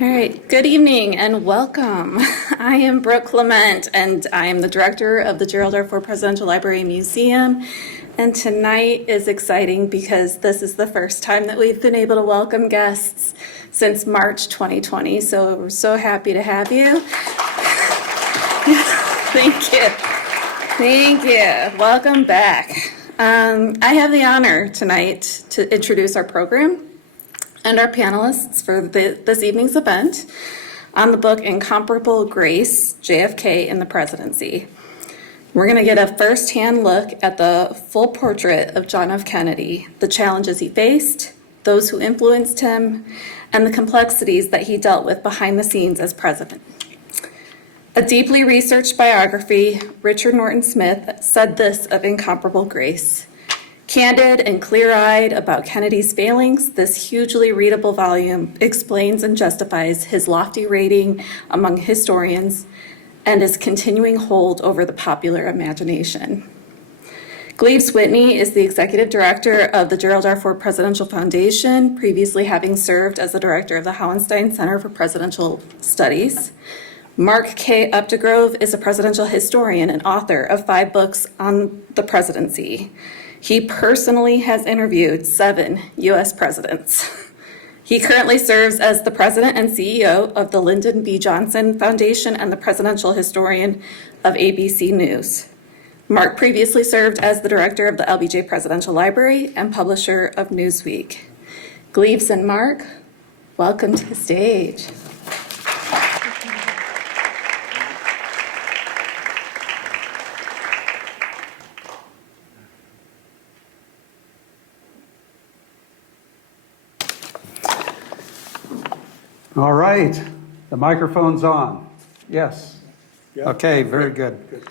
All right, good evening and welcome. I am Brooke Clement and I am the director of the Gerald R. Ford Presidential Library Museum. And tonight is exciting because this is the first time that we've been able to welcome guests since March 2020. So we're so happy to have you. Thank you. Thank you. Welcome back. I have the honor tonight to introduce our program and our panelists for this evening's event on the book Incomparable Grace, JFK in the Presidency. We're going to get a first-hand look at the full portrait of John F. Kennedy, the challenges he faced, those who influenced him, and the complexities that he dealt with behind the scenes as president. A deeply researched biography, Richard Norton Smith, said this of Incomparable Grace: candid and clear-eyed about Kennedy's failings, this hugely readable volume explains and justifies his lofty rating among historians and his continuing hold over the popular imagination. Gleaves Whitney is the executive director of the Gerald R. Ford Presidential Foundation, previously having served as the director of the Howenstein Center for Presidential Studies. Mark K. Updegrove is a presidential historian and author of 5 books on the presidency. He personally has interviewed 7 U.S. presidents. He currently serves as the president and CEO of the Lyndon B. Johnson Foundation and the presidential historian of ABC News. Mark previously served as the director of the LBJ Presidential Library and publisher of Newsweek. Gleaves and Mark, welcome to the stage. All right, the microphone's on. Yes. Yeah. Okay, very good.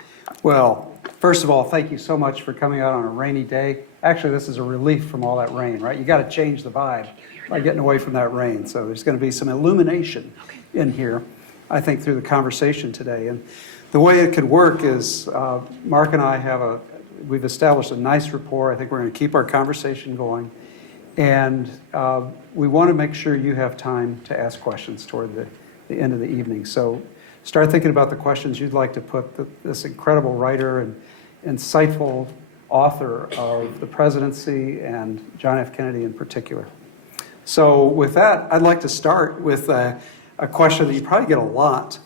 Well, first of all, thank you so much for coming out on a rainy day. Actually, this is a relief from all that rain, right? You got to change the vibe by getting away from that rain. So there's going to be some illumination in here, I think, through the conversation today. And the way it could work is Mark and I we've established a nice rapport. I think we're going to keep our conversation going. And we want to make sure you have time to ask questions toward the end of the evening. So start thinking about the questions you'd like to put this incredible writer and insightful author of the presidency and John F. Kennedy in particular. So with that, I'd like to start with a question that you probably get a lot,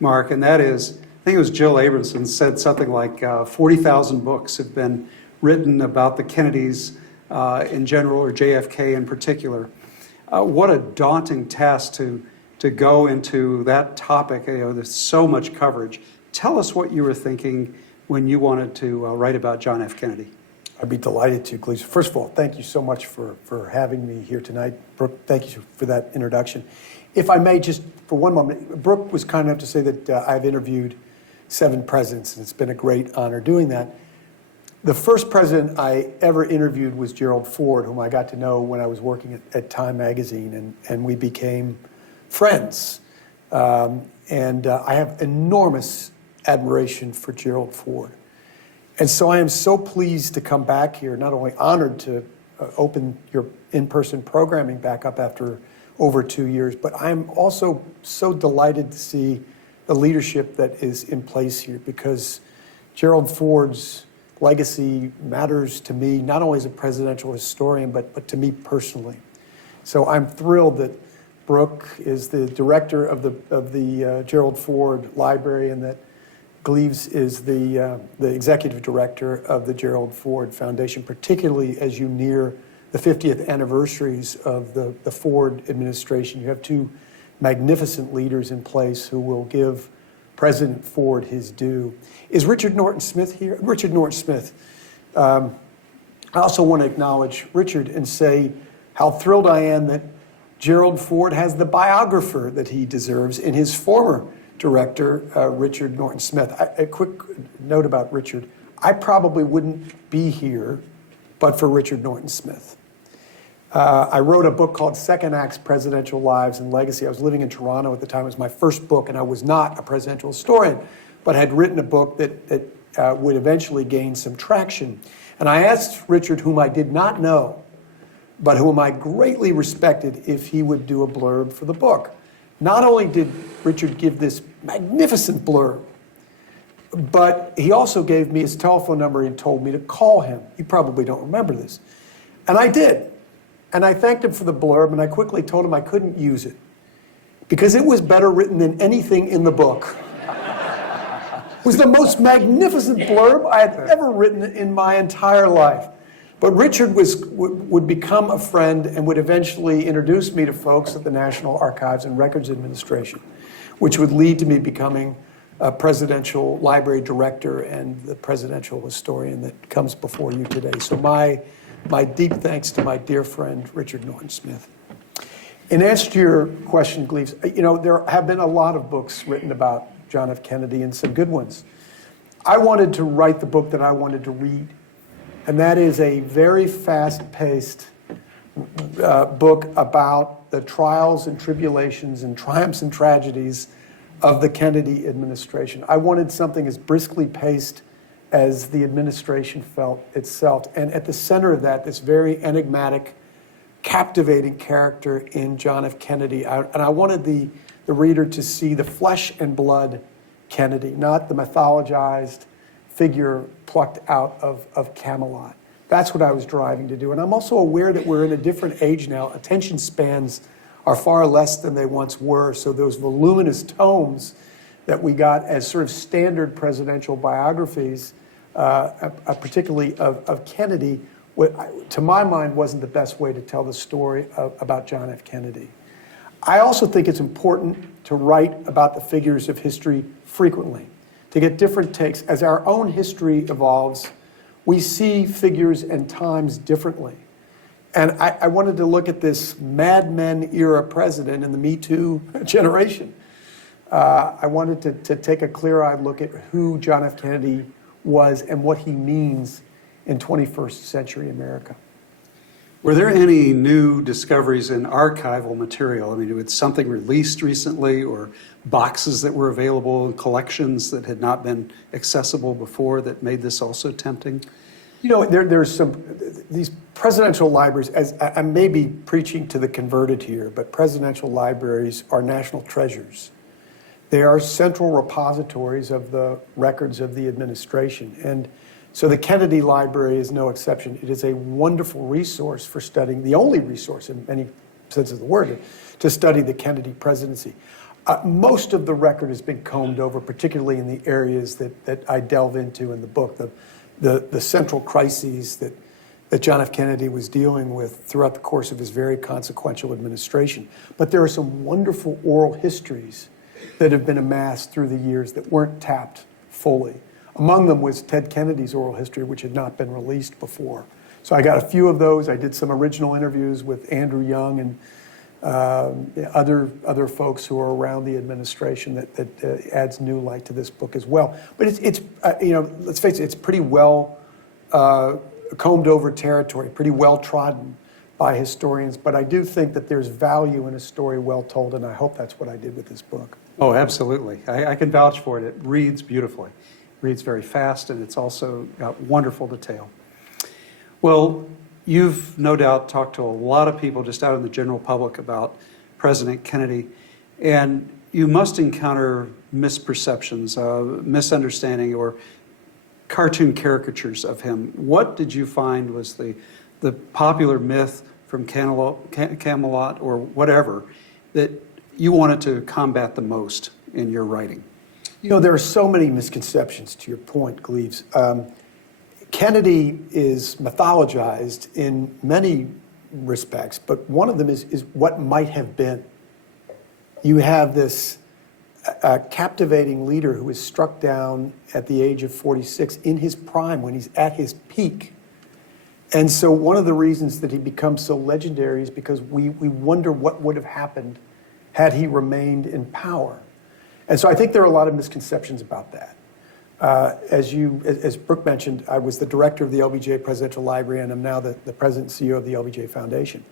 Mark, and that is, I think it was Jill Abramson said something like 40,000 books have been written about the Kennedys in general, or JFK in particular. What a daunting task to go into that topic. There's so much coverage. Tell us what you were thinking when you wanted to write about John F. Kennedy. I'd be delighted to, Gleaves. First of all, thank you so much for having me here tonight. Brooke, thank you for that introduction. If I may, just for one moment, Brooke was kind enough to say that I've interviewed 7 presidents, and it's been a great honor doing that. The first president I ever interviewed was Gerald Ford, whom I got to know when I was working at Time magazine, and we became friends. I have enormous admiration for Gerald Ford. And so I am so pleased to come back here, not only honored to open your in-person programming back up after over 2 years, but I'm also so delighted to see the leadership that is in place here, because Gerald Ford's legacy matters to me, not only as a presidential historian, but to me personally. So I'm thrilled that Brooke is the director of the Gerald Ford Library, and that Gleaves is the executive director of the Gerald Ford Foundation, particularly as you near the 50th anniversaries of the Ford administration. You have 2 magnificent leaders in place who will give President Ford his due. Is Richard Norton Smith here? Richard Norton Smith. I also want to acknowledge Richard and say how thrilled I am that Gerald Ford has the biographer that he deserves in his former director, Richard Norton Smith. A quick note about Richard. I probably wouldn't be here but for Richard Norton Smith. I wrote a book called Second Acts, Presidential Lives and Legacy. I was living in Toronto at the time. It was my first book, and I was not a presidential historian, but had written a book that would eventually gain some traction. And I asked Richard, whom I did not know, but whom I greatly respected, if he would do a blurb for the book. Not only did Richard give this magnificent blurb, but he also gave me his telephone number and told me to call him. You probably don't remember this. And I did. And I thanked him for the blurb, and I quickly told him I couldn't use it because it was better written than anything in the book. It was the most magnificent blurb I had ever written in my entire life. But Richard would become a friend and would eventually introduce me to folks at the National Archives and Records Administration, which would lead to me becoming a presidential library director and the presidential historian that comes before you today. So my deep thanks to my dear friend, Richard Norton Smith. In answer to your question, Gleaves, there have been a lot of books written about John F. Kennedy and some good ones. I wanted to write the book that I wanted to read, and that is a very fast-paced book about the trials and tribulations and triumphs and tragedies of the Kennedy administration. I wanted something as briskly paced as the administration felt itself. And at the center of that, this very enigmatic, captivating character in John F. Kennedy. And I wanted the reader to see the flesh and blood Kennedy, not the mythologized figure plucked out of Camelot. That's what I was driving to do. And I'm also aware that we're in a different age now. Attention spans are far less than they once were. So those voluminous tomes that we got as sort of standard presidential biographies, particularly of Kennedy, to my mind, wasn't the best way to tell the story about John F. Kennedy. I also think it's important to write about the figures of history frequently, to get different takes. As our own history evolves, we see figures and times differently. And I wanted to look at this Mad Men era president in the Me Too generation. I wanted to take a clear-eyed look at who John F. Kennedy was and what he means in 21st century America. Were there any new discoveries in archival material? I mean, was something released recently, or boxes that were available, collections that had not been accessible before that made this also tempting? There's these presidential libraries, as I may be preaching to the converted here, but presidential libraries are national treasures. They are central repositories of the records of the administration. And so the Kennedy Library is no exception. It is a wonderful resource for studying, the only resource in any sense of the word, to study the Kennedy presidency. Most of the record has been combed over, particularly in the areas that I delve into in the book, the central crises that John F. Kennedy was dealing with throughout the course of his very consequential administration. But there are some wonderful oral histories that have been amassed through the years that weren't tapped fully. Among them was Ted Kennedy's oral history, which had not been released before. So I got a few of those. I did some original interviews with Andrew Young and other folks who are around the administration that adds new light to this book as well. But it's let's face it, it's pretty well combed over territory, pretty well trodden by historians. But I do think that there's value in a story well told, and I hope that's what I did with this book. Oh, absolutely. I can vouch for it. It reads beautifully. It reads very fast, and it's also got wonderful detail. Well, you've no doubt talked to a lot of people just out in the general public about President Kennedy, and you must encounter misperceptions, misunderstanding, or cartoon caricatures of him. What did you find was the popular myth from Camelot or whatever that you wanted to combat the most in your writing? There are so many misconceptions, to your point, Gleaves. Kennedy is mythologized in many respects, but one of them is what might have been. You have this captivating leader who is struck down at the age of 46 in his prime, when he's at his peak. And so one of the reasons that he becomes so legendary is because we wonder what would have happened had he remained in power. And so I think there are a lot of misconceptions about that. As Brooke mentioned, I was the director of the LBJ Presidential Library, and I'm now the president and CEO of the LBJ Foundation.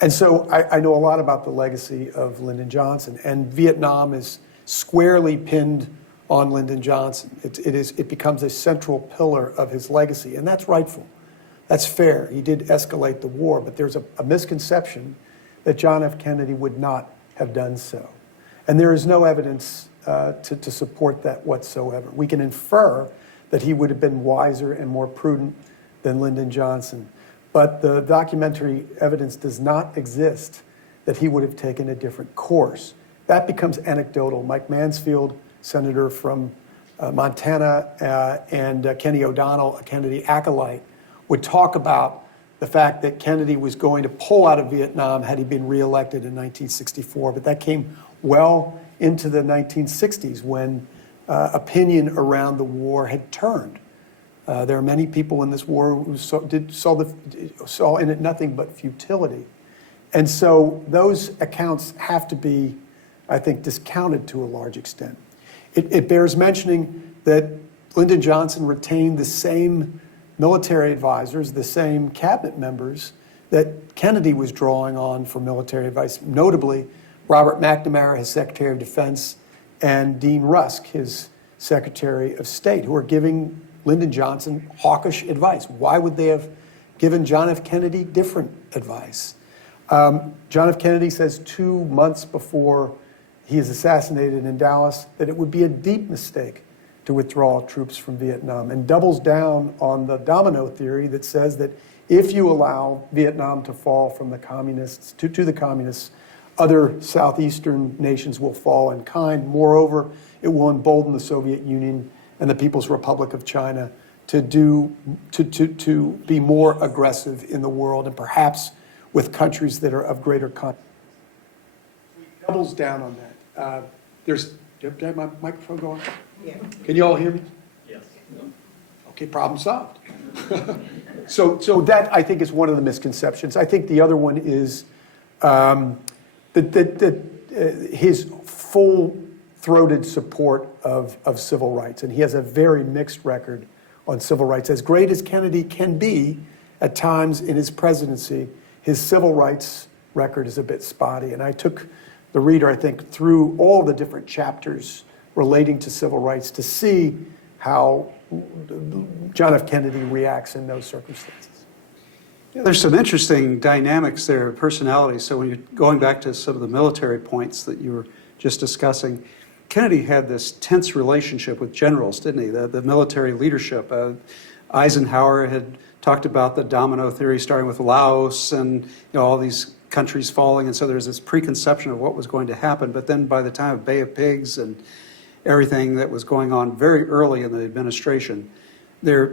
And so I know a lot about the legacy of Lyndon Johnson, and Vietnam is squarely pinned on Lyndon Johnson. It becomes a central pillar of his legacy, and that's rightful. That's fair. He did escalate the war, but there's a misconception that John F. Kennedy would not have done so. And there is no evidence to support that whatsoever. We can infer that he would have been wiser and more prudent than Lyndon Johnson. But the documentary evidence does not exist that he would have taken a different course. That becomes anecdotal. Mike Mansfield, senator from Montana, and Kenny O'Donnell, a Kennedy acolyte, would talk about the fact that Kennedy was going to pull out of Vietnam had he been reelected in 1964. But that came well into the 1960s when opinion around the war had turned. There are many people in this war who saw in it nothing but futility. And so those accounts have to be, I think, discounted to a large extent. It bears mentioning that Lyndon Johnson retained the same military advisors, the same cabinet members that Kennedy was drawing on for military advice, notably Robert McNamara, his Secretary of Defense, and Dean Rusk, his Secretary of State, who are giving Lyndon Johnson hawkish advice. Why would they have given John F. Kennedy different advice? John F. Kennedy says 2 months before he is assassinated in Dallas that it would be a deep mistake to withdraw troops from Vietnam, and doubles down on the domino theory that says that if you allow Vietnam to fall from the communists to the communists, other southeastern nations will fall in kind. Moreover, it will embolden the Soviet Union and the People's Republic of China to be more aggressive in the world, and perhaps with countries that are of greater consequence. He doubles down on that. Do I have my microphone going? Yeah. Can you all hear me? Yes. Okay, problem solved. So that, I think, is one of the misconceptions. I think the other one is his full-throated support of civil rights. And he has a very mixed record on civil rights. As great as Kennedy can be at times in his presidency, his civil rights record is a bit spotty. And I took the reader, I think, through all the different chapters relating to civil rights to see how John F. Kennedy reacts in those circumstances. Yeah, there's some interesting dynamics there, personalities. So when you're going back to some of the military points that you were just discussing, Kennedy had this tense relationship with generals, didn't he? The military leadership. Eisenhower had talked about the domino theory, starting with Laos and all these countries falling, and so there's this preconception of what was going to happen. But then by the time of Bay of Pigs and everything that was going on very early in the administration, there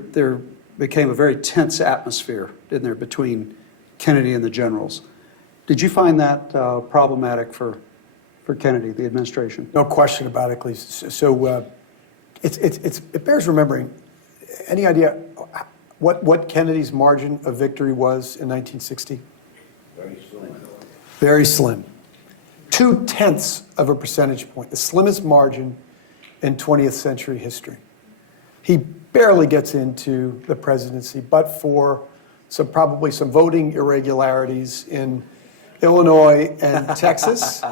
became a very tense atmosphere, didn't there, between Kennedy and the generals. Did you find that problematic for Kennedy, the administration? No question about it, Cleese. So it bears remembering. Any idea what Kennedy's margin of victory was in 1960? Very slim. Very slim. 0.2 of a percentage point, the slimmest margin in 20th century history. He barely gets into the presidency, but for probably some voting irregularities in Illinois and Texas,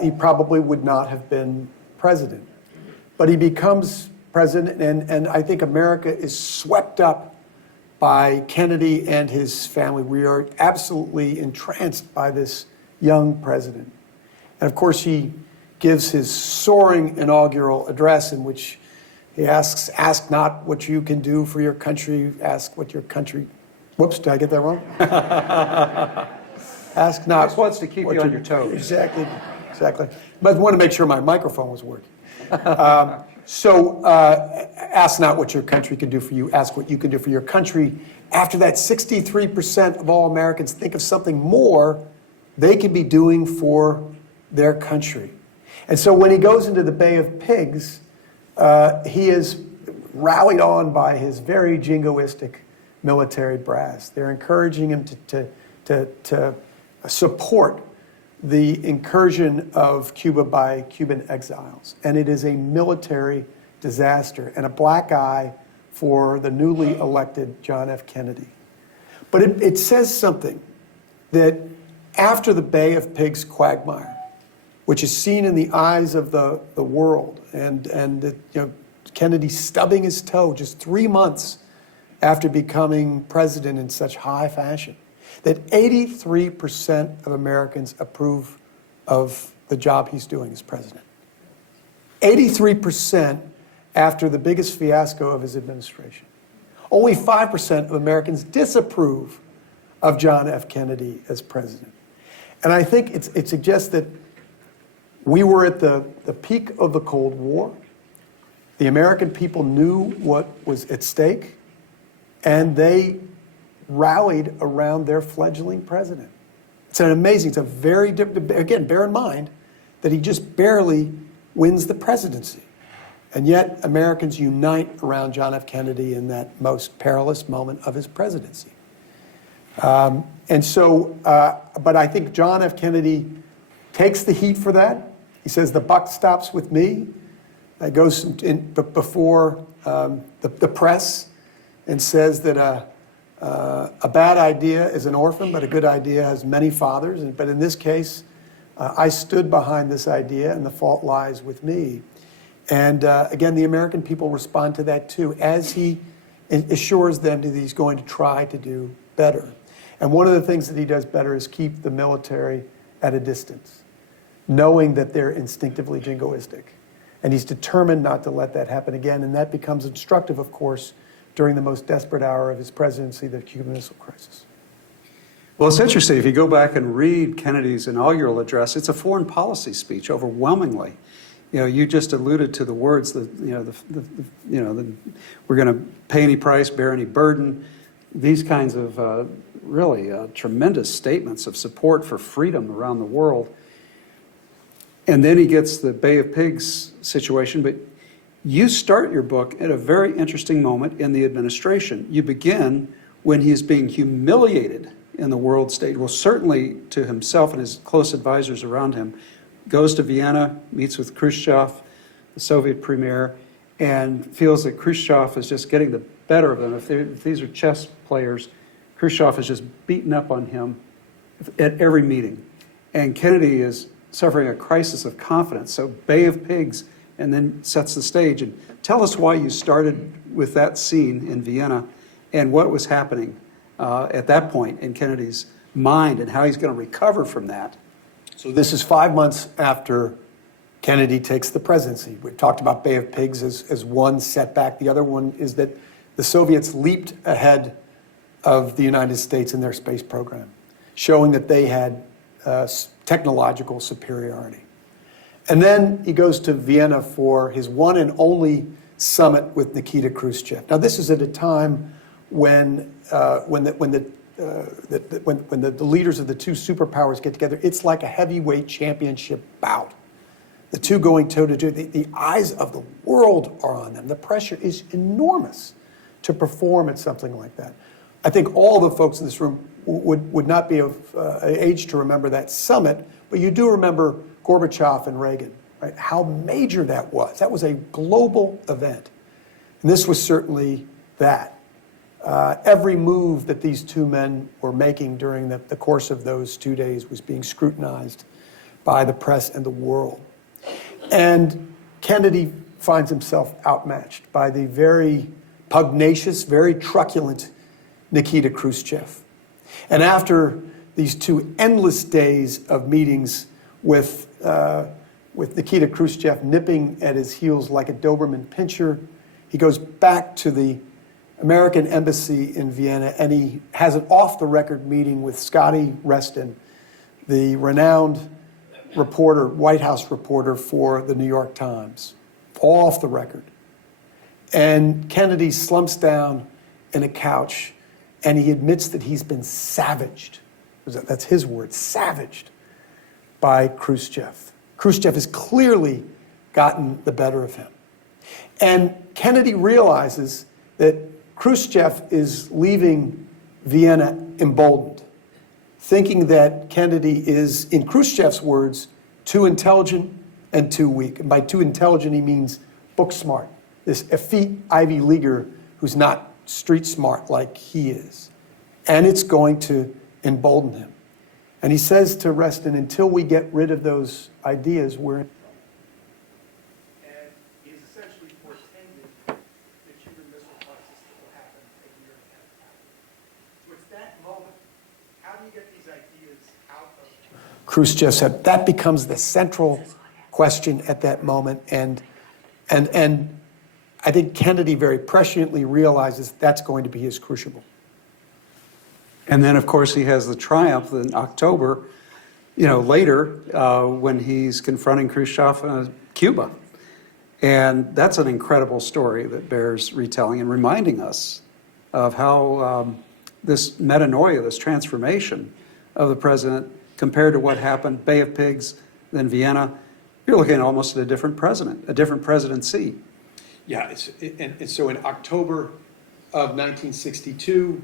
he probably would not have been president. But he becomes president, and I think America is swept up by Kennedy and his family. We are absolutely entranced by this young president. And of course, he gives his soaring inaugural address in which he asks, "Ask not what you can do for your country, ask what your country..." Whoops, did I get that wrong? Ask not. Just wants to keep you on your toes. Exactly. But I want to make sure my microphone was working. Ask not what your country can do for you, ask what you can do for your country. After that, 63% of all Americans think of something more they could be doing for their country. And so when he goes into the Bay of Pigs, he is rallied on by his very jingoistic military brass. They're encouraging him to support the incursion of Cuba by Cuban exiles. And it is a military disaster and a black eye for the newly elected John F. Kennedy. But it says something that after the Bay of Pigs quagmire, which is seen in the eyes of the world, and Kennedy stubbing his toe just 3 months after becoming president in such high fashion, that 83% of Americans approve of the job he's doing as president. 83% after the biggest fiasco of his administration. Only 5% of Americans disapprove of John F. Kennedy as president. And I think it suggests that we were at the peak of the Cold War. The American people knew what was at stake, and they rallied around their fledgling president. It's a very, again, bear in mind that he just barely wins the presidency. And yet Americans unite around John F. Kennedy in that most perilous moment of his presidency. But I think John F. Kennedy takes the heat for that. He says, the buck stops with me. He goes before the press and says that a bad idea is an orphan, but a good idea has many fathers. But in this case, I stood behind this idea, and the fault lies with me. And again, the American people respond to that too, as he assures them that he's going to try to do better. And one of the things that he does better is keep the military at a distance, knowing that they're instinctively jingoistic. And he's determined not to let that happen again. And that becomes instructive, of course, during the most desperate hour of his presidency, the Cuban Missile Crisis. Well, it's interesting. If you go back and read Kennedy's inaugural address, it's a foreign policy speech overwhelmingly. You know, you just alluded to the words that, we're going to pay any price, bear any burden. These kinds of really tremendous statements of support for freedom around the world. And then he gets the Bay of Pigs situation. But you start your book at a very interesting moment in the administration. You begin when he is being humiliated in the world stage. Well, certainly to himself and his close advisors around him. Goes to Vienna, meets with Khrushchev, the Soviet premier, and feels that Khrushchev is just getting the better of them. If these are chess players, Khrushchev is just beating up on him at every meeting. And Kennedy is suffering a crisis of confidence. So Bay of Pigs, and then sets the stage. And tell us why you started with that scene in Vienna and what was happening at that point in Kennedy's mind and how he's going to recover from that. So this is 5 months after Kennedy takes the presidency. We've talked about Bay of Pigs as one setback. The other one is that the Soviets leaped ahead of the United States in their space program, showing that they had technological superiority. And then he goes to Vienna for his one and only summit with Nikita Khrushchev. Now, this is at a time when the leaders of the two superpowers get together. It's like a heavyweight championship bout. The two going toe-to-toe. The eyes of the world are on them. The pressure is enormous to perform at something like that. I think all the folks in this room would not be of age to remember that summit, but you do remember Gorbachev and Reagan, right? How major that was. That was a global event. And this was certainly that. Every move that these two men were making during the course of those 2 days was being scrutinized by the press and the world. And Kennedy finds himself outmatched by the very pugnacious, very truculent Nikita Khrushchev. And after these two endless days of meetings with Nikita Khrushchev nipping at his heels like a Doberman pinscher, he goes back to the American embassy in Vienna, and he has an off-the-record meeting with Scotty Reston, the renowned reporter, White House reporter for the New York Times, all off the record. And Kennedy slumps down in a couch, and he admits that he's been savaged. That's his word, savaged, by Khrushchev. Khrushchev has clearly gotten the better of him. And Kennedy realizes that Khrushchev is leaving Vienna emboldened, thinking that Kennedy is, in Khrushchev's words, too intelligent and too weak. And by too intelligent, he means book smart, this effete Ivy Leaguer who's not street smart like he is. And it's going to embolden him. And he says to Reston, until we get rid of those ideas, we're in trouble. And he's essentially portended the Cuban Missile Crisis that will happen a year ahead of time. So it's that moment. How do you get these ideas out of Khrushchev said. That becomes the central question at that moment. And I think Kennedy very presciently realizes that's going to be his crucible. And then, of course, he has the triumph in October, later when he's confronting Khrushchev in Cuba. And that's an incredible story that bears retelling and reminding us of how this metanoia, this transformation of the president compared to what happened, Bay of Pigs, then Vienna. You're looking almost at a different president, a different presidency. Yeah, and so in October of 1962,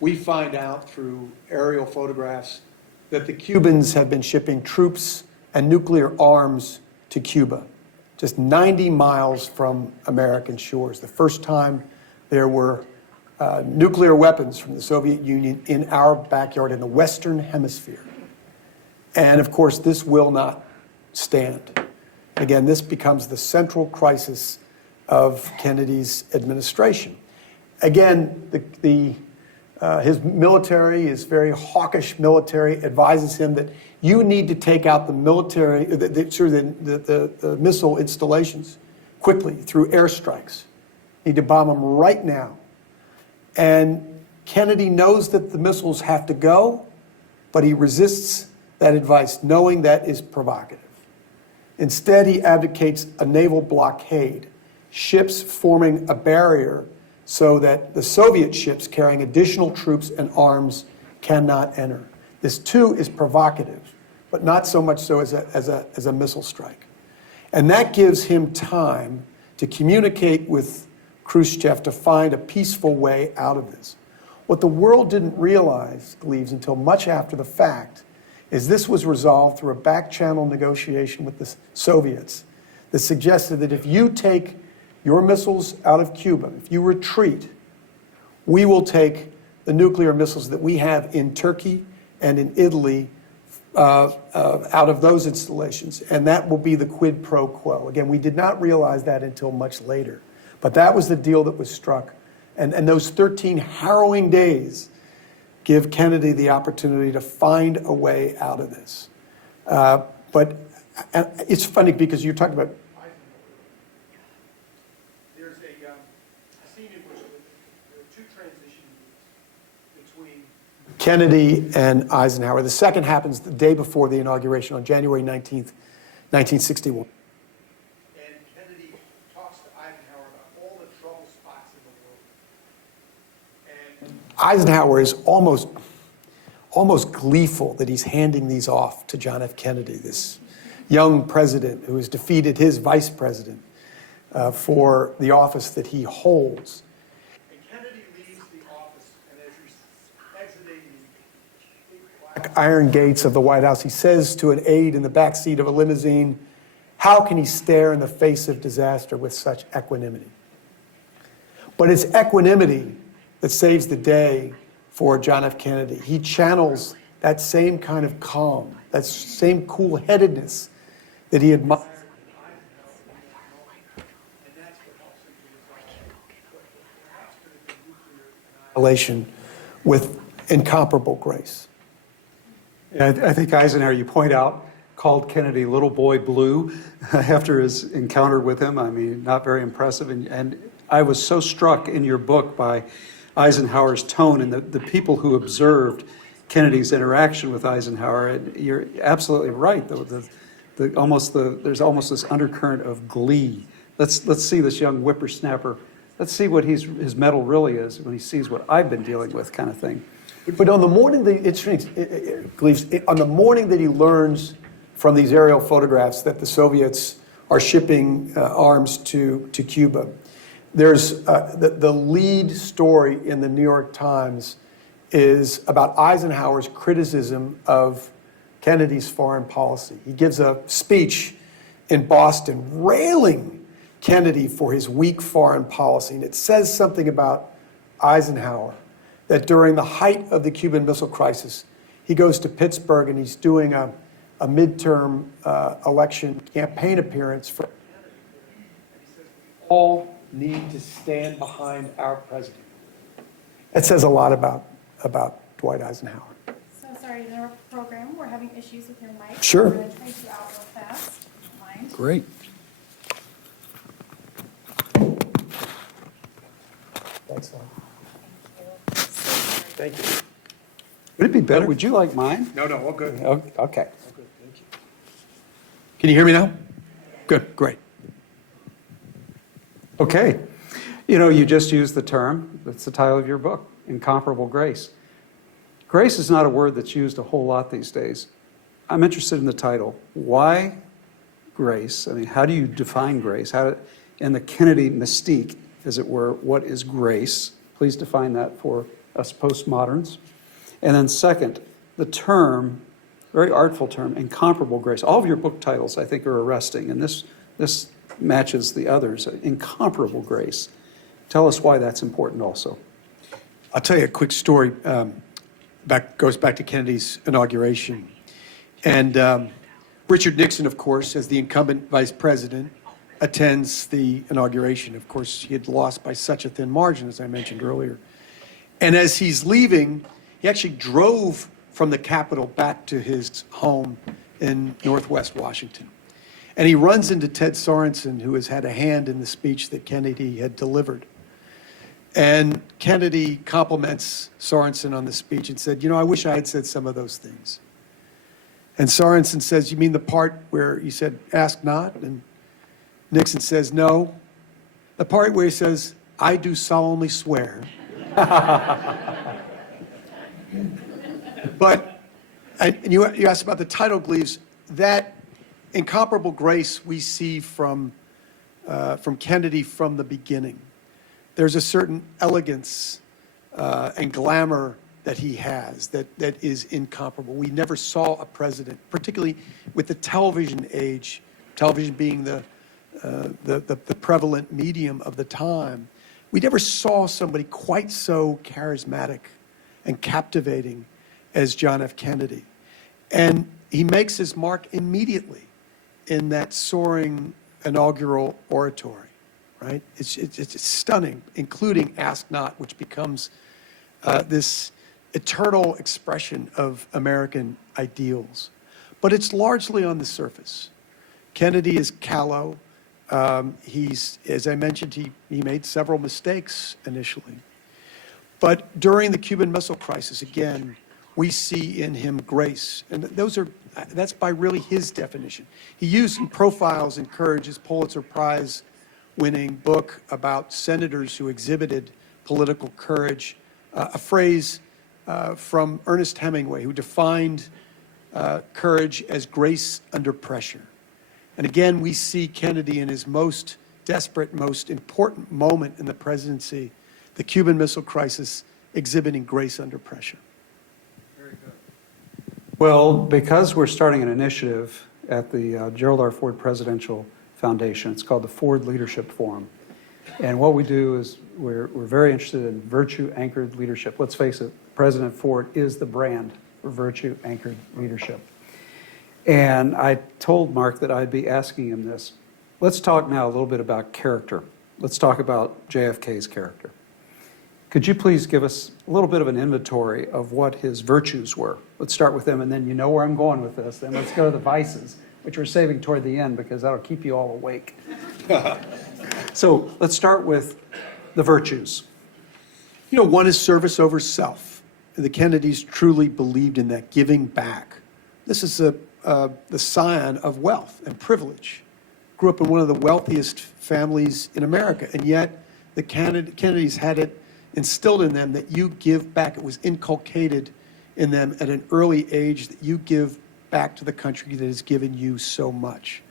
we find out through aerial photographs that the Cubans have been shipping troops and nuclear arms to Cuba, just 90 miles from American shores. The first time there were nuclear weapons from the Soviet Union in our backyard in the Western Hemisphere. And of course, this will not stand. Again, this becomes the central crisis of Kennedy's administration. Again, his military, his very hawkish military, advises him that you need to take out the military, the missile installations quickly through airstrikes. You need to bomb them right now. And Kennedy knows that the missiles have to go, but he resists that advice, knowing that is provocative. Instead, he advocates a naval blockade, ships forming a barrier so that the Soviet ships carrying additional troops and arms cannot enter. This too is provocative, but not so much so as a missile strike. And that gives him time to communicate with Khrushchev to find a peaceful way out of this. What the world didn't realize, Gleaves, until much after the fact, is this was resolved through a back-channel negotiation with the Soviets that suggested that if you take your missiles out of Cuba, if you retreat, we will take the nuclear missiles that we have in Turkey and in Italy out of those installations, and that will be the quid pro quo. Again, we did not realize that until much later, but that was the deal that was struck. And those 13 harrowing days give Kennedy the opportunity to find a way out of this. But it's funny because you're talking about there's a scene in which there are two transition moves between Kennedy and Eisenhower. The second happens the day before the inauguration on January 19th, 1961. And Kennedy talks to Eisenhower about all the trouble spots in the world. And Eisenhower is almost gleeful that he's handing these off to John F. Kennedy, this young president who has defeated his vice president for the office that he holds. And Kennedy leaves the office, and as he's exiting the black iron gates of the White House, he says to an aide in the backseat of a limousine, "How can he stare in the face of disaster with such equanimity?" But it's equanimity that saves the day for John F. Kennedy. He channels that same kind of calm, that same cool-headedness that he admired. And that's what helps him to resolve annihilation with incomparable grace. Yeah, I think Eisenhower, you point out, called Kennedy Little Boy Blue after his encounter with him. I mean, not very impressive. And I was so struck in your book by Eisenhower's tone and the people who observed Kennedy's interaction with Eisenhower. And you're absolutely right. There's almost this undercurrent of glee. Let's see this young whippersnapper. Let's see what his mettle really is when he sees what I've been dealing with, kind of thing. But on the morning that on the morning that he learns from these aerial photographs that the Soviets are shipping arms to Cuba, there's the lead story in the New York Times is about Eisenhower's criticism of Kennedy's foreign policy. He gives a speech in Boston railing Kennedy for his weak foreign policy. And it says something about Eisenhower, that during the height of the Cuban Missile Crisis, he goes to Pittsburgh and he's doing a midterm election campaign appearance for Kennedy. And he says, we all need to stand behind our president. That says a lot about Dwight Eisenhower. So sorry to interrupt the program. We're having issues with your mic. Sure. We're going to trace you out real fast. If you don't mind. Great. Excellent. Thank you. Would it be better, would you like mine? No, all good. Okay. Can you hear me now? Good, great. Okay. You know, you just used the term, that's the title of your book, Incomparable Grace. Grace is not a word that's used a whole lot these days. I'm interested in the title. Why grace? I mean, how do you define grace? And the Kennedy mystique, as it were, what is grace? Please define that for us postmoderns. And then second, the term, very artful term, incomparable grace. All of your book titles, I think, are arresting, and this matches the others. Incomparable grace. Tell us why that's important also. I'll tell you a quick story. Goes back to Kennedy's inauguration. And Richard Nixon, of course, as the incumbent vice president, attends the inauguration. Of course, he had lost by such a thin margin, as I mentioned earlier. And as he's leaving, he actually drove from the Capitol back to his home in Northwest Washington. And he runs into Ted Sorensen, who has had a hand in the speech that Kennedy had delivered. And Kennedy compliments Sorensen on the speech and said, I wish I had said some of those things. And Sorensen says, you mean the part where he said, ask not? And Nixon says, no. The part where he says, I do solemnly swear. But, and you asked about the title, Gleaves, that incomparable grace we see from Kennedy from the beginning. There's a certain elegance and glamour that he has that is incomparable. We never saw a president, particularly with the television age, television being the prevalent medium of the time. We never saw somebody quite so charismatic and captivating as John F. Kennedy. And he makes his mark immediately in that soaring inaugural oratory, right? It's stunning, including Ask Not, which becomes this eternal expression of American ideals. But it's largely on the surface. Kennedy is callow. He's, as I mentioned, he made several mistakes initially. But during the Cuban Missile Crisis, again, we see in him grace. And that's by really his definition. He used in Profiles in Courage, his Pulitzer Prize winning book about senators who exhibited political courage, a phrase from Ernest Hemingway, who defined courage as grace under pressure. And again, we see Kennedy in his most desperate, most important moment in the presidency, the Cuban Missile Crisis, exhibiting grace under pressure. Well, because we're starting an initiative at the Gerald R. Ford Presidential Foundation, it's called the Ford Leadership Forum. And what we do is we're very interested in virtue-anchored leadership. Let's face it, President Ford is the brand for virtue-anchored leadership. And I told Mark that I'd be asking him this. Let's talk now a little bit about character. Let's talk about JFK's character. Could you please give us a little bit of an inventory of what his virtues were? Let's start with them, and then you know where I'm going with this. Then let's go to the vices, which we're saving toward the end because that'll keep you all awake. So let's start with the virtues. One is service over self. The Kennedys truly believed in that, giving back. This is the scion of wealth and privilege. Grew up in one of the wealthiest families in America, and yet the Kennedys had it instilled in them that you give back. It was inculcated in them at an early age that you give back to the country that has given you so much.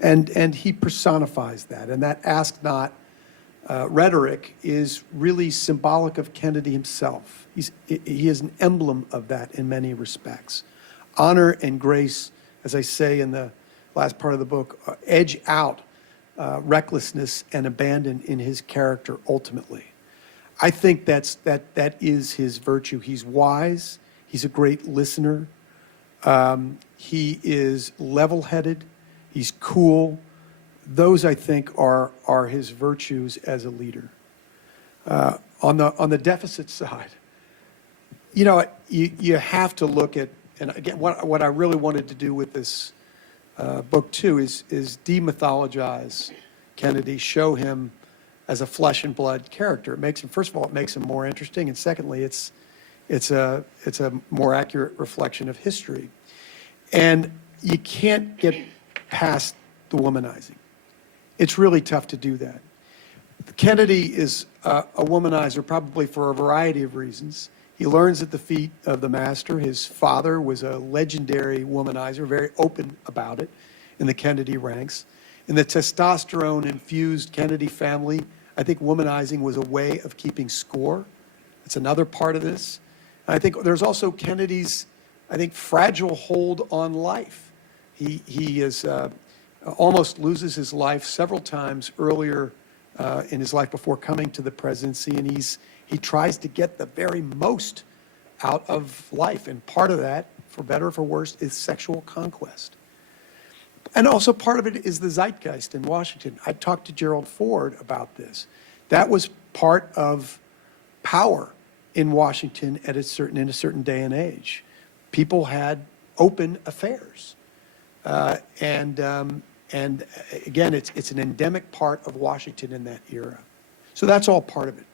And he personifies that. And that ask not rhetoric is really symbolic of Kennedy himself. He is an emblem of that in many respects. Honor and grace, as I say in the last part of the book, edge out recklessness and abandon in his character ultimately. I think that is his virtue. He's wise. He's a great listener. He is level-headed. He's cool. Those, I think, are his virtues as a leader. On the deficit side, You have to look at, and again, what I really wanted to do with this book too is demythologize Kennedy, show him as a flesh and blood character. It makes him, first of all, it makes him more interesting, and secondly, it's a more accurate reflection of history. And you can't get past the womanizing. It's really tough to do that. Kennedy is a womanizer probably for a variety of reasons. He learns at the feet of the master. His father was a legendary womanizer, very open about it in the Kennedy ranks. In the testosterone-infused Kennedy family, I think womanizing was a way of keeping score. It's another part of this. And I think there's also Kennedy's, fragile hold on life. He is almost loses his life several times earlier in his life before coming to the presidency, and he tries to get the very most out of life. And part of that, for better or for worse, is sexual conquest. And also part of it is the zeitgeist in Washington. I talked to Gerald Ford about this. That was part of power in Washington in a certain day and age. People had open affairs. And again, it's an endemic part of Washington in that era. So that's all part of it.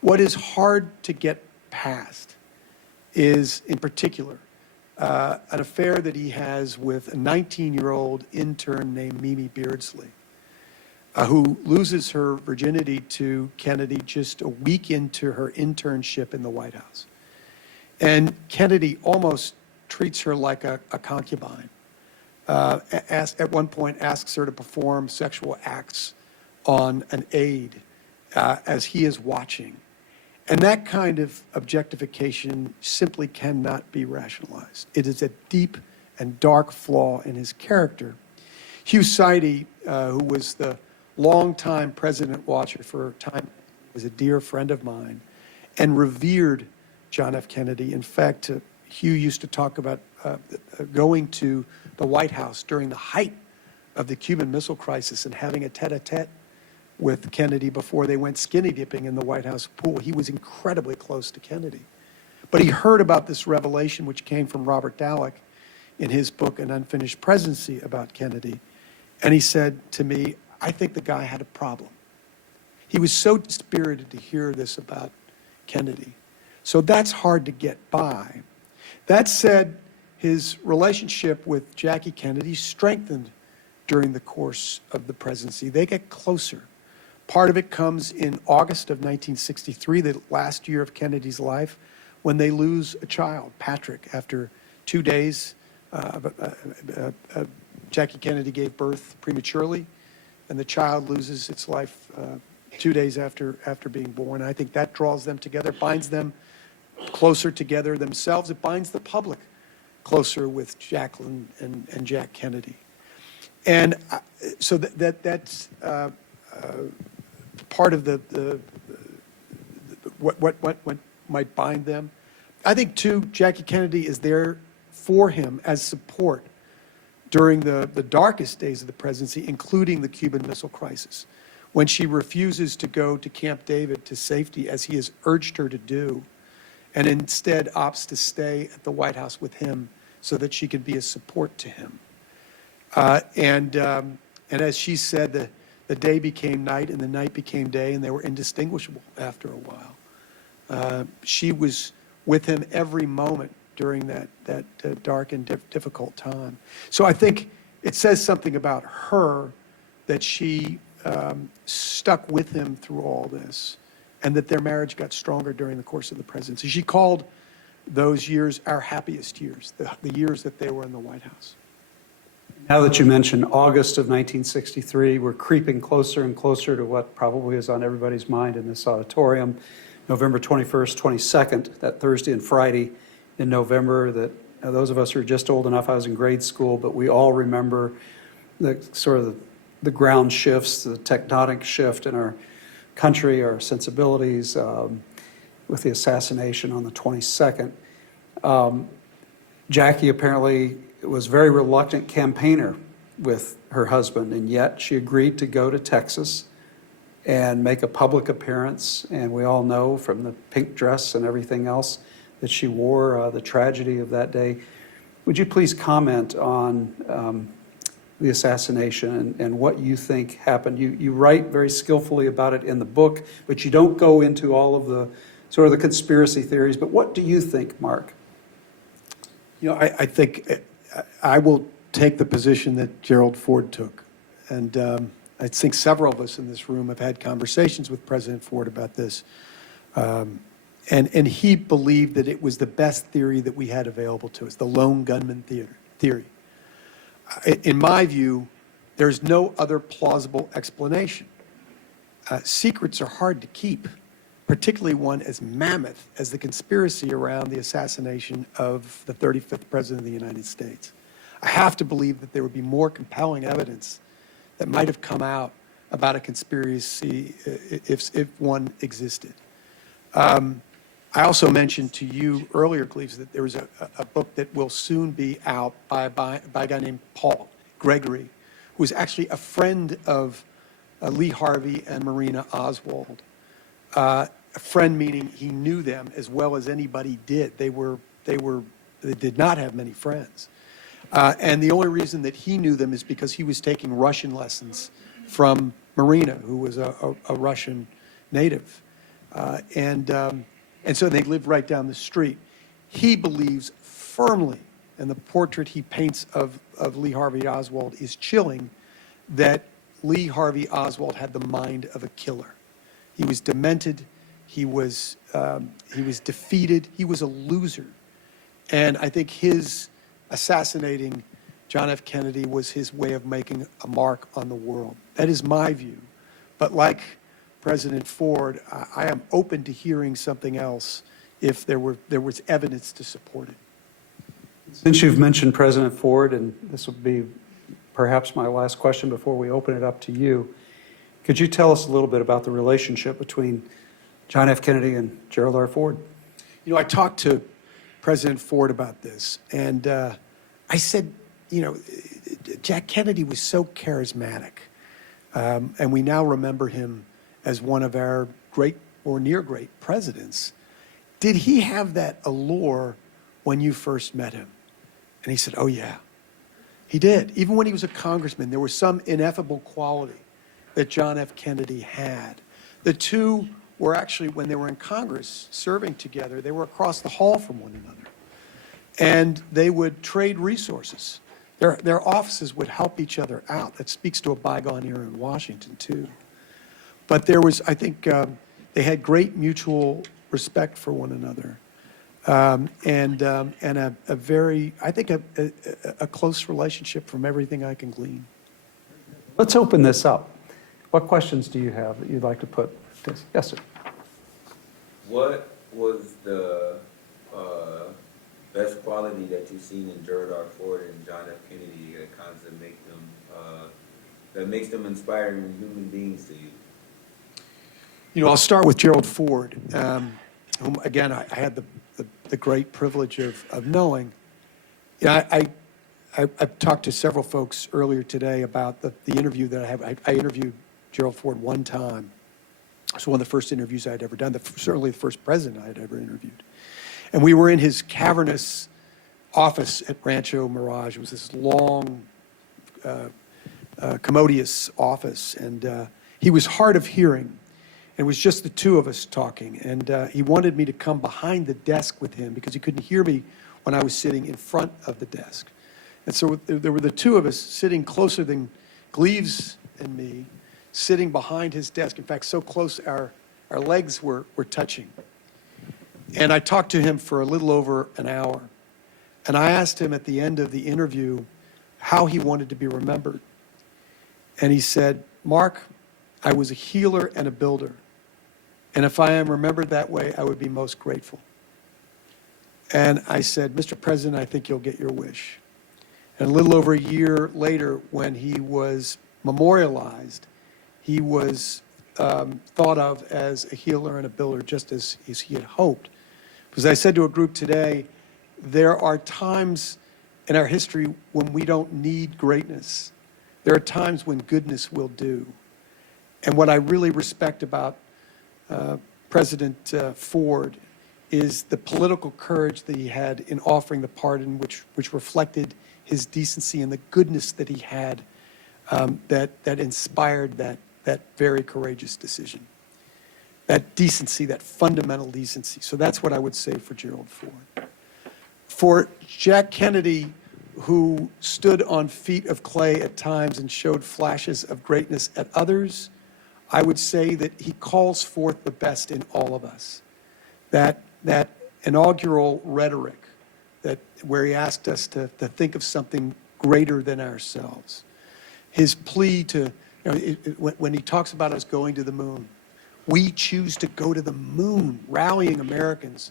What is hard to get past is, in particular, an affair that he has with a 19-year-old intern named Mimi Beardsley, who loses her virginity to Kennedy just a week into her internship in the White House. And Kennedy almost treats her like a concubine. At one point asks her to perform sexual acts on an aide as he is watching. And that kind of objectification simply cannot be rationalized. It is a deep and dark flaw in his character. Hugh Sidey, who was the longtime president watcher for a time, was a dear friend of mine and revered John F. Kennedy. In fact, Hugh used to talk about going to the White House during the height of the Cuban Missile Crisis and having a tete-a-tete with Kennedy before they went skinny dipping in the White House pool. He was incredibly close to Kennedy. But he heard about this revelation, which came from Robert Dallek in his book, An Unfinished Presidency, about Kennedy. And he said to me, I think the guy had a problem. He was so dispirited to hear this about Kennedy. So that's hard to get by. That said, his relationship with Jackie Kennedy strengthened during the course of the presidency. They get closer. Part of it comes in August of 1963, the last year of Kennedy's life, when they lose a child, Patrick. After 2 days, Jackie Kennedy gave birth prematurely, and the child loses its life 2 days after being born. I think that draws them together, binds them closer together themselves. It binds the public closer with Jacqueline and Jack Kennedy. And so that's part of what might bind them. I think, too, Jackie Kennedy is there for him as support during the darkest days of the presidency, including the Cuban Missile Crisis, when she refuses to go to Camp David to safety, as he has urged her to do, and instead opts to stay at the White House with him so that she could be a support to him. And as she said, the day became night and the night became day, and they were indistinguishable after a while. She was with him every moment during that dark and difficult time. So I think it says something about her that she stuck with him through all this, and that their marriage got stronger during the course of the presidency. She called those years our happiest years, the years that they were in the White House. Now that you mentioned August of 1963, we're creeping closer and closer to what probably is on everybody's mind in this auditorium. November 21st, 22nd, that Thursday and Friday in November, that those of us who are just old enough, I was in grade school, but we all remember the ground shifts, the tectonic shift in our country, our sensibilities, with the assassination on the 22nd. Jackie apparently was a very reluctant campaigner with her husband, and yet she agreed to go to Texas and make a public appearance. And we all know from the pink dress and everything else that she wore, the tragedy of that day. Would you please comment on the assassination and what you think happened? You write very skillfully about it in the book, but you don't go into all of the sort of the conspiracy theories. But what do you think, Mark? I think I will take the position that Gerald Ford took. And I think several of us in this room have had conversations with President Ford about this. And he believed that it was the best theory that we had available to us, the lone gunman theory. In my view, there's no other plausible explanation. Secrets are hard to keep, particularly one as mammoth as the conspiracy around the assassination of the 35th President of the United States. I have to believe that there would be more compelling evidence that might have come out about a conspiracy if one existed. I also mentioned to you earlier, Cleves, that there was a book that will soon be out by a guy named Paul Gregory, who was actually a friend of Lee Harvey and Marina Oswald. A friend meaning he knew them as well as anybody did. They did not have many friends. And the only reason that he knew them is because he was taking Russian lessons from Marina, who was a Russian native. And so they lived right down the street. He believes firmly, and the portrait he paints of Lee Harvey Oswald is chilling, that Lee Harvey Oswald had the mind of a killer. He was demented. He was defeated. He was a loser. And I think his assassinating John F. Kennedy was his way of making a mark on the world. That is my view. But like President Ford, I am open to hearing something else if there was evidence to support it. Since you've mentioned President Ford, and this will be perhaps my last question before we open it up to you, could you tell us a little bit about the relationship between John F. Kennedy and Gerald R. Ford? I talked to President Ford about this, and I said, Jack Kennedy was so charismatic, and we now remember him as one of our great or near great presidents. Did he have that allure when you first met him? And he said, oh yeah, he did. Even when he was a congressman, there was some ineffable quality that John F. Kennedy had. The two were actually, when they were in Congress serving together, they were across the hall from one another. And they would trade resources. Their offices would help each other out. That speaks to a bygone era in Washington, too. But there was, I think, they had great mutual respect for one another, and a very, I think, a close relationship from everything I can glean. Let's open this up. What questions do you have that you'd like to put? Yes, sir. What was the best quality that you've seen in Gerald R. Ford and John F. Kennedy that kinds of make them that makes them inspiring human beings to you? I'll start with Gerald Ford, whom, again, I had the great privilege of knowing. I've talked to several folks earlier today about the interview that I have. I interviewed Gerald Ford one time. It was one of the first interviews I had ever done, certainly the first president I had ever interviewed. And we were in his cavernous office at Rancho Mirage. It was this long, commodious office, and he was hard of hearing. It was just the two of us talking, and he wanted me to come behind the desk with him because he couldn't hear me when I was sitting in front of the desk. And so there were the two of us sitting closer than Gleaves and me, sitting behind his desk. In fact, so close our legs were touching. And I talked to him for a little over an hour. And I asked him at the end of the interview how he wanted to be remembered. And he said, Mark, I was a healer and a builder. And if I am remembered that way, I would be most grateful. And I said, Mr. President, I think you'll get your wish. And a little over a year later, when he was memorialized, he was thought of as a healer and a builder, just as he had hoped. Because I said to a group today, there are times in our history when we don't need greatness. There are times when goodness will do. And what I really respect about President Ford is the political courage that he had in offering the pardon, which reflected his decency and the goodness that he had, that inspired that very courageous decision. That decency, that fundamental decency. So that's what I would say for Gerald Ford. For Jack Kennedy, who stood on feet of clay at times and showed flashes of greatness at others, I would say that he calls forth the best in all of us. That inaugural rhetoric where he asked us to think of something greater than ourselves. His plea to, when he talks about us going to the moon, we choose to go to the moon, rallying Americans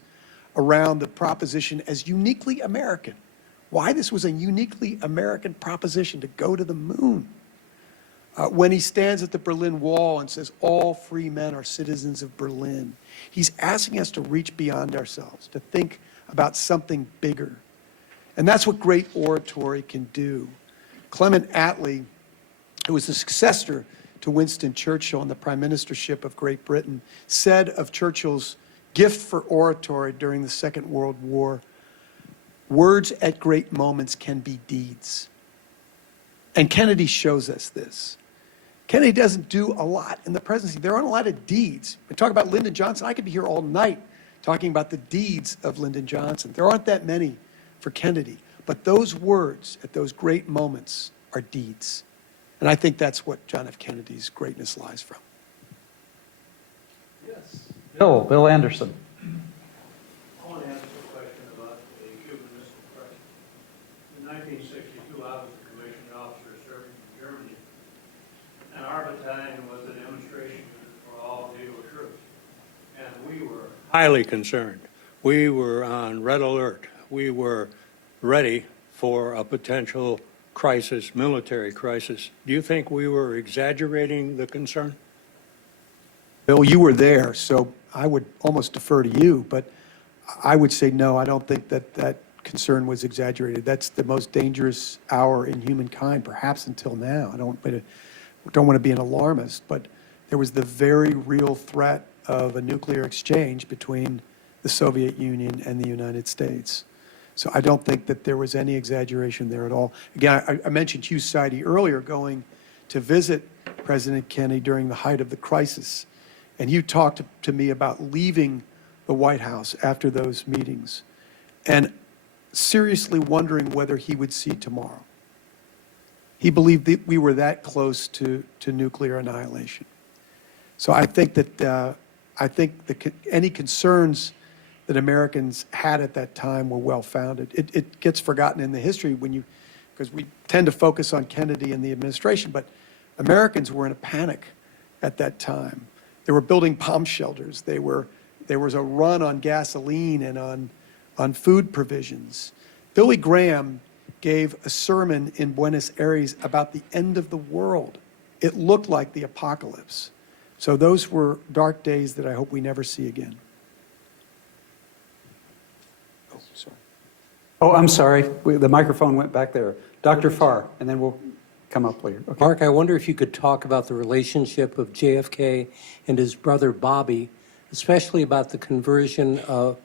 around the proposition as uniquely American. Why this was a uniquely American proposition to go to the moon. When he stands at the Berlin Wall and says, all free men are citizens of Berlin, he's asking us to reach beyond ourselves, to think about something bigger. And that's what great oratory can do. Clement Attlee, who was the successor to Winston Churchill in the prime ministership of Great Britain, said of Churchill's gift for oratory during the Second World War, words at great moments can be deeds. And Kennedy shows us this. Kennedy doesn't do a lot in the presidency. There aren't a lot of deeds. We talk about Lyndon Johnson. I could be here all night talking about the deeds of Lyndon Johnson. There aren't that many for Kennedy. But those words at those great moments are deeds. And I think that's what John F. Kennedy's greatness lies from. Yes. Bill Anderson. I want to ask a question about the Cuban Missile Crisis. In 1962, I was a commissioned officer serving in Germany, and our battalion was a demonstration for all NATO troops. And we were highly concerned. We were on red alert. We were ready for a potential crisis, military crisis. Do you think we were exaggerating the concern? Bill, you were there, so I would almost defer to you, but I would say no, I don't think that concern was exaggerated. That's the most dangerous hour in humankind, perhaps until now. I don't want to be an alarmist, but there was the very real threat of a nuclear exchange between the Soviet Union and the United States. So I don't think that there was any exaggeration there at all. Again, I mentioned Hugh Sidey earlier going to visit President Kennedy during the height of the crisis. And you talked to me about leaving the White House after those meetings and seriously wondering whether he would see tomorrow. He believed that we were that close to nuclear annihilation. So I think that any concerns that Americans had at that time were well-founded. It gets forgotten in the history because we tend to focus on Kennedy and the administration, but Americans were in a panic at that time. They were building bomb shelters. There was a run on gasoline and on food provisions. Billy Graham gave a sermon in Buenos Aires about the end of the world. It looked like the apocalypse. So those were dark days that I hope we never see again. Oh, sorry. Oh, I'm sorry. The microphone went back there. Dr. Farr, and then we'll come up later. Okay. Mark, I wonder if you could talk about the relationship of JFK and his brother Bobby, especially about the conversion of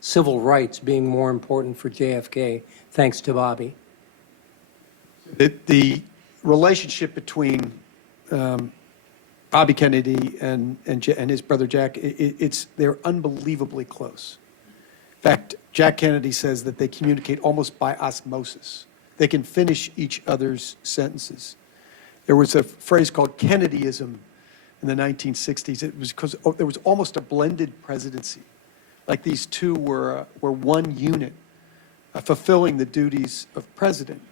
civil rights being more important for JFK, thanks to Bobby. The relationship between Bobby Kennedy and his brother Jack, they're unbelievably close. In fact, Jack Kennedy says that they communicate almost by osmosis. They can finish each other's sentences. There was a phrase called Kennedyism in the 1960s. It was because there was almost a blended presidency. Like these two were one unit, fulfilling the duties of president.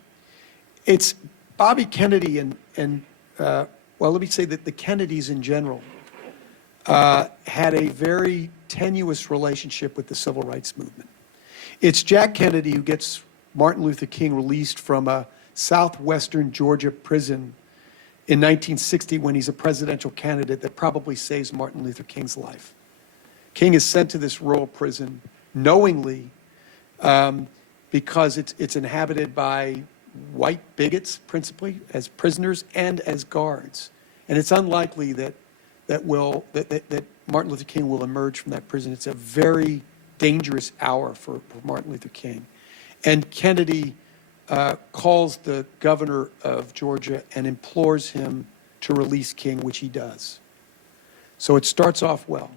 It's Bobby Kennedy and well, let me say that the Kennedys in general had a very tenuous relationship with the civil rights movement. It's Jack Kennedy who gets Martin Luther King released from a southwestern Georgia prison in 1960 when he's a presidential candidate that probably saves Martin Luther King's life. King is sent to this rural prison knowingly because it's inhabited by white bigots, principally, as prisoners and as guards. And it's unlikely that Martin Luther King will emerge from that prison. It's a very dangerous hour for Martin Luther King. And Kennedy calls the governor of Georgia and implores him to release King, which he does. So it starts off well.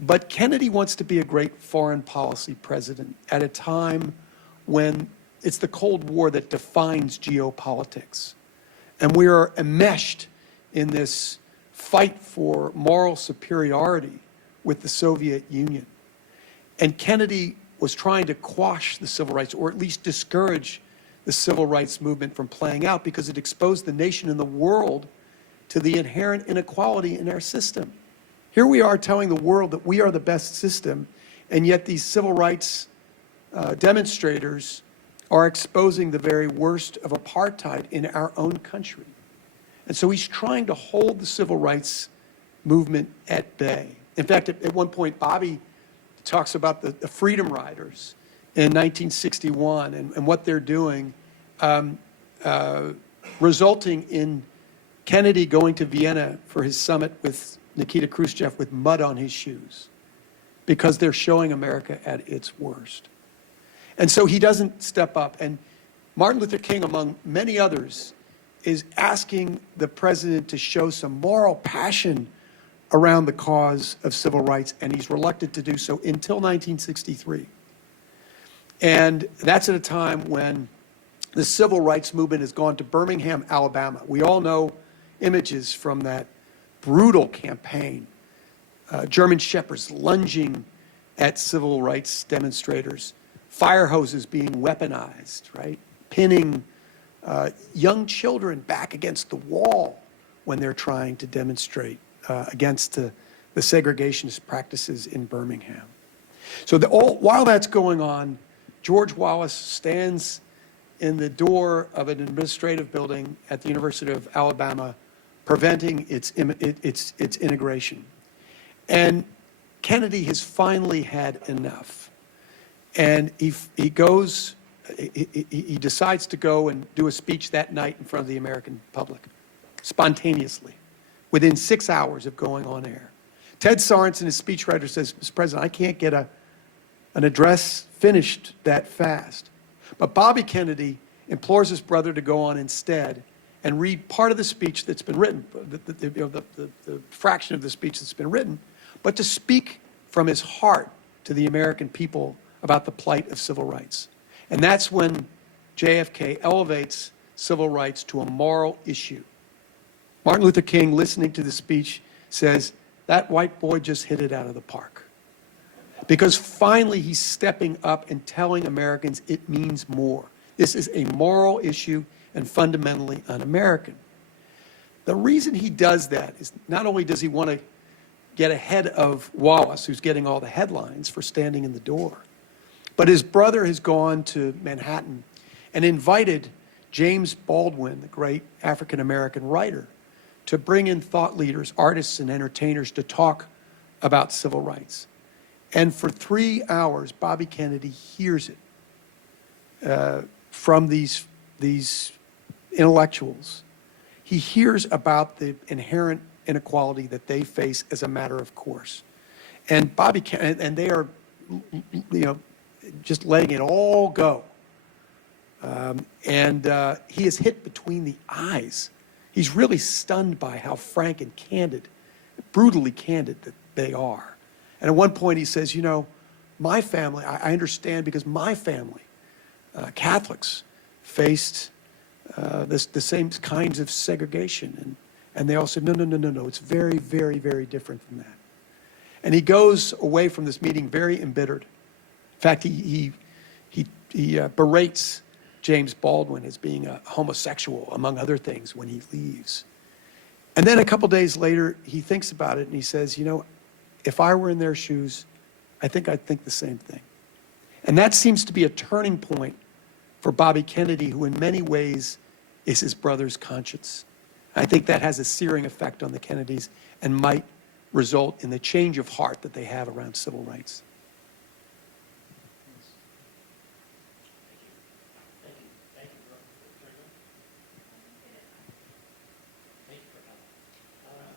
But Kennedy wants to be a great foreign policy president at a time when it's the Cold War that defines geopolitics. And we are enmeshed in this fight for moral superiority with the Soviet Union. And Kennedy was trying to quash the civil rights, or at least discourage the civil rights movement from playing out, because it exposed the nation and the world to the inherent inequality in our system. Here we are telling the world that we are the best system, and yet these civil rights demonstrators are exposing the very worst of apartheid in our own country. And so he's trying to hold the civil rights movement at bay. In fact, at one point, Bobby talks about the Freedom Riders in 1961 and what they're doing, resulting in Kennedy going to Vienna for his summit with Nikita Khrushchev with mud on his shoes, because they're showing America at its worst. And so he doesn't step up. And Martin Luther King, among many others, is asking the president to show some moral passion around the cause of civil rights, and he's reluctant to do so until 1963. And that's at a time when the civil rights movement has gone to Birmingham, Alabama. We all know images from that brutal campaign. German shepherds lunging at civil rights demonstrators, fire hoses being weaponized, right? Pinning young children back against the wall when they're trying to demonstrate against the segregationist practices in Birmingham. So while that's going on, George Wallace stands in the door of an administrative building at the University of Alabama, preventing its integration. And Kennedy has finally had enough. And he decides to go and do a speech that night in front of the American public, spontaneously, within 6 hours of going on air. Ted Sorensen, his speechwriter, says, Mr. President, I can't get an address finished that fast. But Bobby Kennedy implores his brother to go on instead and read part of the speech that's been written, the fraction of the speech that's been written, but to speak from his heart to the American people about the plight of civil rights. And that's when JFK elevates civil rights to a moral issue. Martin Luther King, listening to the speech, says, that white boy just hit it out of the park. Because finally he's stepping up and telling Americans it means more. This is a moral issue and fundamentally un-American. The reason he does that is not only does he want to get ahead of Wallace, who's getting all the headlines for standing in the door, but his brother has gone to Manhattan and invited James Baldwin, the great African-American writer, to bring in thought leaders, artists, and entertainers to talk about civil rights. And for 3 hours, Bobby Kennedy hears it from these intellectuals. He hears about the inherent inequality that they face as a matter of course. And and they are, just letting it all go. He is hit between the eyes. He's really stunned by how frank and candid, brutally candid that they are. And at one point he says, my family, I understand because my family, Catholics, faced the same kinds of segregation. And they all said, no, it's very, very, very different from that. And he goes away from this meeting very embittered. In fact, he berates James Baldwin as being a homosexual, among other things, when he leaves. And then a couple days later, he thinks about it and he says, if I were in their shoes, I think I'd think the same thing. And that seems to be a turning point for Bobby Kennedy, who in many ways is his brother's conscience. I think that has a searing effect on the Kennedys and might result in the change of heart that they have around civil rights.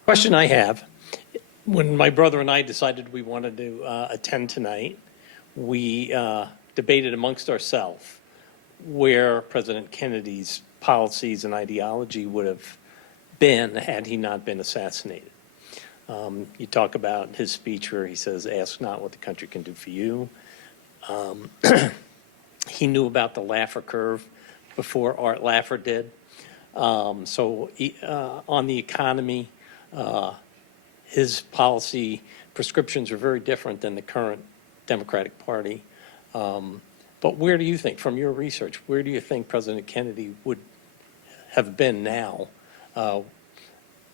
Question I have, When my brother and I decided we wanted to attend tonight, we debated amongst ourselves where President Kennedy's policies and ideology would have been had he not been assassinated. You talk about his speech where he says, "Ask not what the country can do for you." He knew about the Laffer curve before Art Laffer did. On the economy, his policy prescriptions are very different than the current Democratic Party. But where do you think, from your research, where do you think President Kennedy would have been now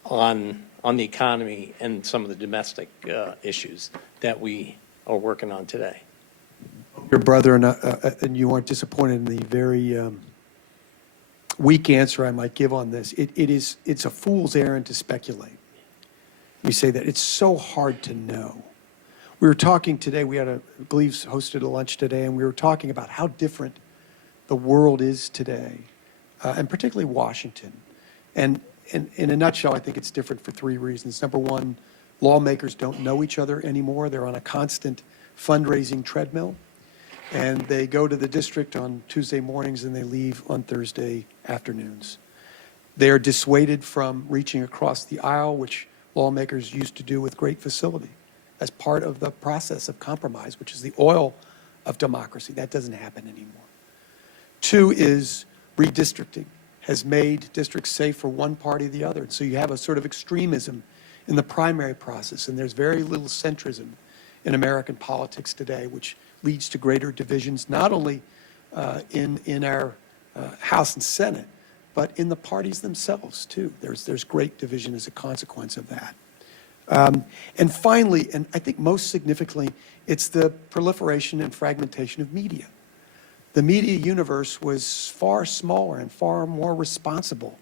on the economy and some of the domestic issues that we are working on today? Your brother and you aren't disappointed in the very weak answer I might give on this. It's a fool's errand to speculate. You say that. It's so hard to know. We were talking today, I believe, hosted a lunch today, and we were talking about how different the world is today, and particularly Washington. And in a nutshell, I think it's different for three reasons. Number one, lawmakers don't know each other anymore. They're on a constant fundraising treadmill. And they go to the district on Tuesday mornings and they leave on Thursday afternoons. They are dissuaded from reaching across the aisle, which lawmakers used to do with great facility as part of the process of compromise, which is the oil of democracy. That doesn't happen anymore. Two is redistricting has made districts safe for one party or the other. And so you have a sort of extremism in the primary process, and there's very little centrism in American politics today, which leads to greater divisions, not only in our House and Senate, but in the parties themselves, too. There's great division as a consequence of that. And finally, and I think most significantly, it's the proliferation and fragmentation of media. The media universe was far smaller and far more responsible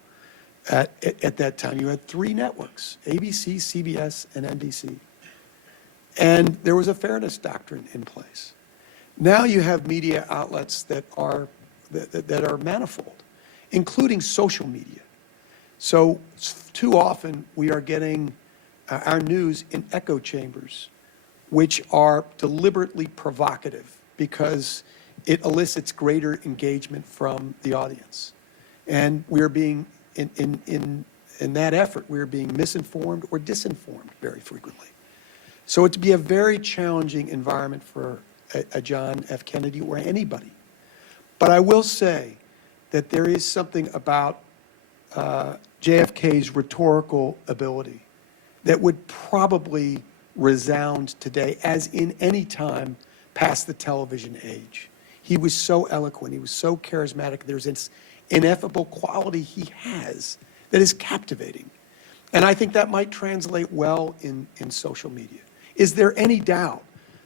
at that time. You had three networks, ABC, CBS, and NBC. And there was a fairness doctrine in place. Now you have media outlets that are manifold, including social media. So too often we are getting our news in echo chambers, which are deliberately provocative because it elicits greater engagement from the audience. And we're being, in that effort, we're being misinformed or disinformed very frequently. So it'd be a very challenging environment for a John F. Kennedy or anybody. But I will say that there is something about JFK's rhetorical ability that would probably resound today as in any time past the television age. He was so eloquent, he was so charismatic. There's this ineffable quality he has that is captivating. And I think that might translate well in social media. Is there any doubt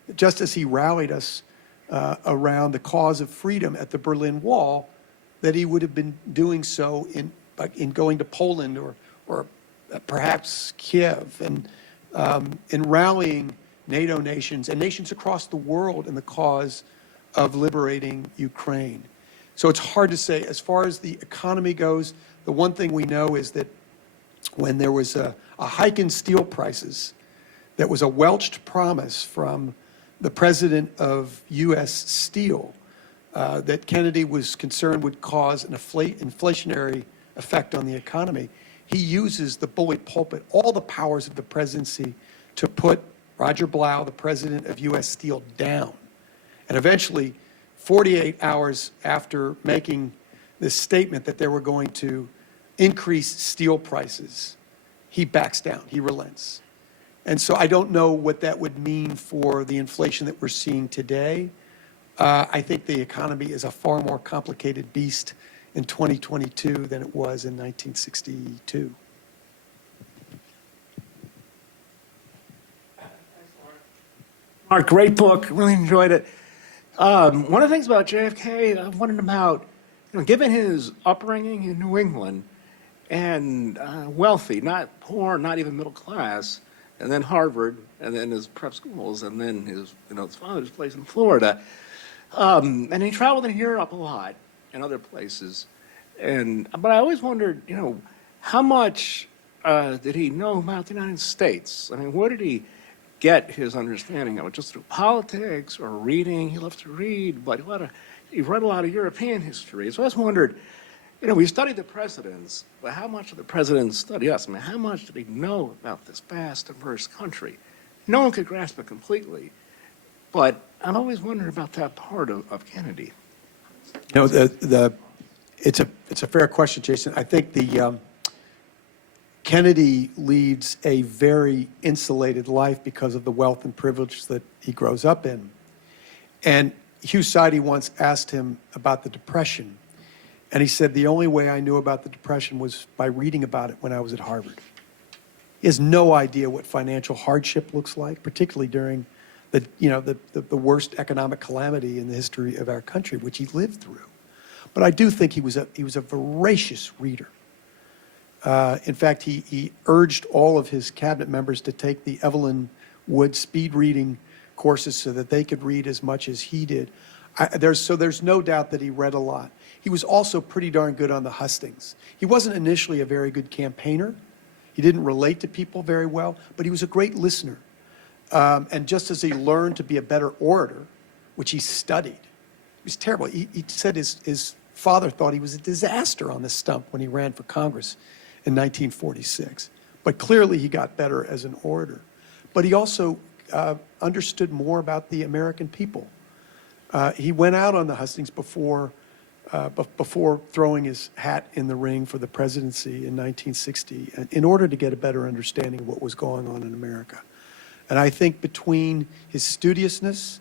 that just as he rallied us around the cause of freedom at the Berlin Wall, that he would have been doing so in going to Poland or perhaps Kiev and in rallying NATO nations and nations across the world in the cause of liberating Ukraine? So it's hard to say. As far as the economy goes, the one thing we know is that when there was a hike in steel prices, that was a welched promise from the president of U.S. Steel that Kennedy was concerned would cause an inflationary effect on the economy. He uses the bully pulpit, all the powers of the presidency, to put Roger Blau, the president of U.S. Steel, down. And eventually, 48 hours after making this statement that they were going to increase steel prices, he backs down, he relents. And so I don't know what that would mean for the inflation that we're seeing today. I think the economy is a far more complicated beast in 2022 than it was in 1962. Mark, great book. Really enjoyed it. One of the things about JFK, I wondered about, given his upbringing in New England and wealthy, not poor, not even middle class, and then Harvard, and then his prep schools, and then his father's place in Florida, and he traveled in Europe a lot and other places. But I always wondered, how much did he know about the United States? I mean, where did he get his understanding of it? Just through politics or reading? He loved to read, but he read a lot of European history. So I just wondered, we studied the presidents, but how much did the presidents study us? I mean, how much did he know about this vast, diverse country? No one could grasp it completely, but I've always wondered about that part of Kennedy. No, it's a fair question, Jason. I think Kennedy leads a very insulated life because of the wealth and privilege that he grows up in. And Hugh Sidey once asked him about the Depression, and he said, the only way I knew about the Depression was by reading about it when I was at Harvard. He has no idea what financial hardship looks like, particularly during the worst economic calamity in the history of our country, which he lived through. But I do think he was a voracious reader. In fact, he urged all of his cabinet members to take the Evelyn Wood speed reading courses so that they could read as much as he did. There's no doubt that he read a lot. He was also pretty darn good on the hustings. He wasn't initially a very good campaigner. He didn't relate to people very well, but he was a great listener. And just as he learned to be a better orator, which he studied, he was terrible. He said his father thought he was a disaster on the stump when he ran for Congress in 1946. But clearly he got better as an orator. But he also understood more about the American people. He went out on the hustings before throwing his hat in the ring for the presidency in 1960 in order to get a better understanding of what was going on in America. And I think between his studiousness,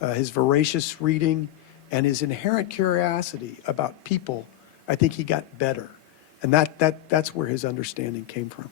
his voracious reading, and his inherent curiosity about people, I think he got better. And that's where his understanding came from.